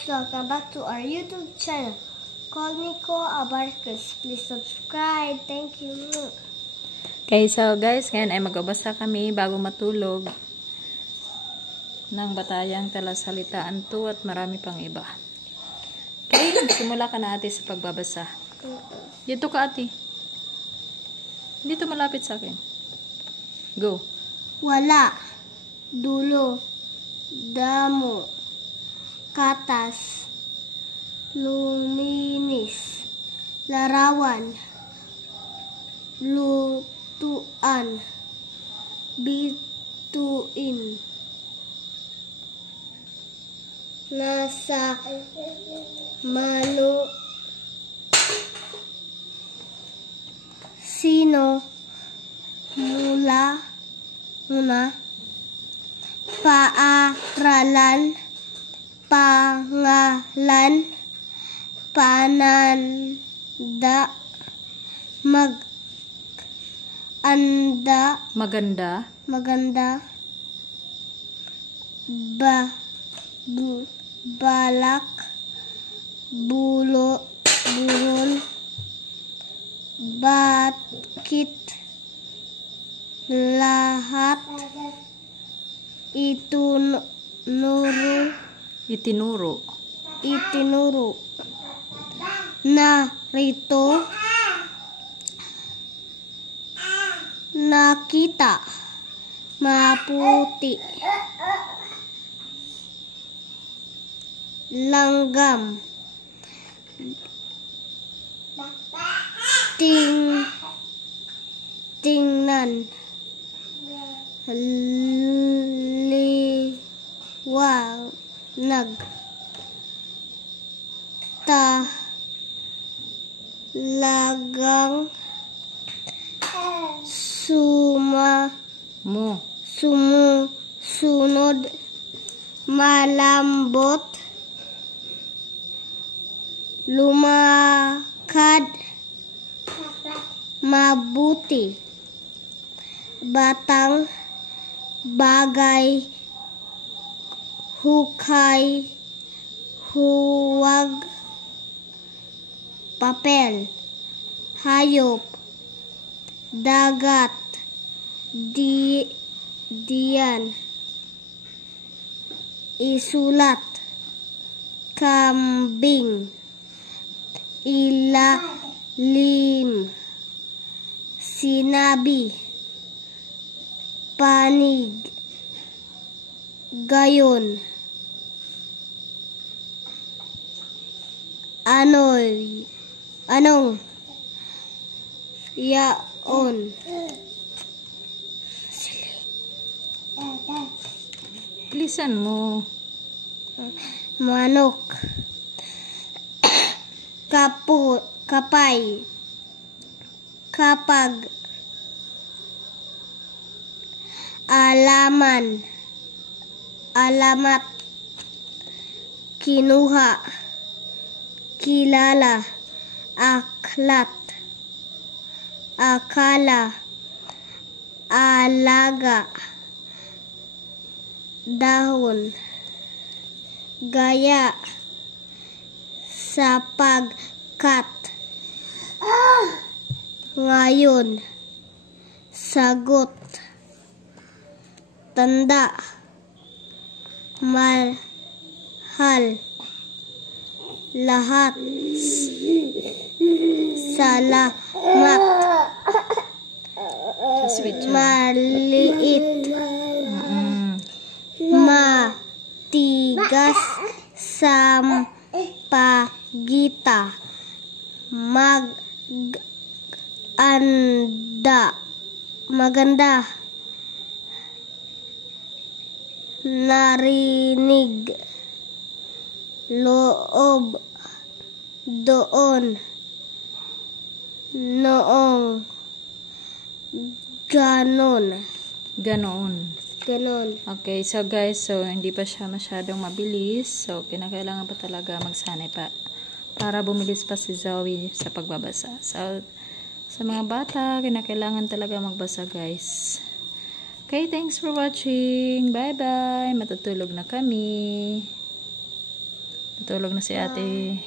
guys, welcome back to our YouTube channel. Call Nico Abarcus. Please subscribe. Thank you. Okay, so guys, ngayon ay magbabasa kami bago matulog ng Batayang Talasalitaan 2 at marami pang iba. Okay, simula ka na ate sa pagbabasa. Dito ka ate. Dito malapit sa akin. Go. Wala, dulo, damo, katas, luminis, larawan, lutuan, bituin, nasa mano, sino, muna, paaralan, pangalan, pananda, maganda, balak, burol, bakit, lahat, itinuro, narito, nakita, maputi, langgam, tingnan, liwanag, talagang, sumusunod, malambot, lumakad, mabuti, batang, bagay, hukay, huwag, papel, hayop, dagat, diyan, isulat, kambing, ilalim, sinabi, panig, gayon, anong, yaon, bilisan mo, manok, kapay, kapag, alamat, kinuha, kilala, aklat, akala, alaga, dahon, gaya, sapagkat, ngayon, sagot, tanda, mahal, lahat, salamat, maliit, matigas, sampagita, maganda, narinig, loob, doon, noong, ganoon. Okay, so guys, hindi pa siya masyadong mabilis. So, kinakailangan pa talaga magsanay pa para bumilis pa si Zoe sa pagbabasa. So, sa mga bata, kinakailangan talaga magbasa guys. Okay, thanks for watching. Bye-bye. Matutulog na kami. Natulog na si ate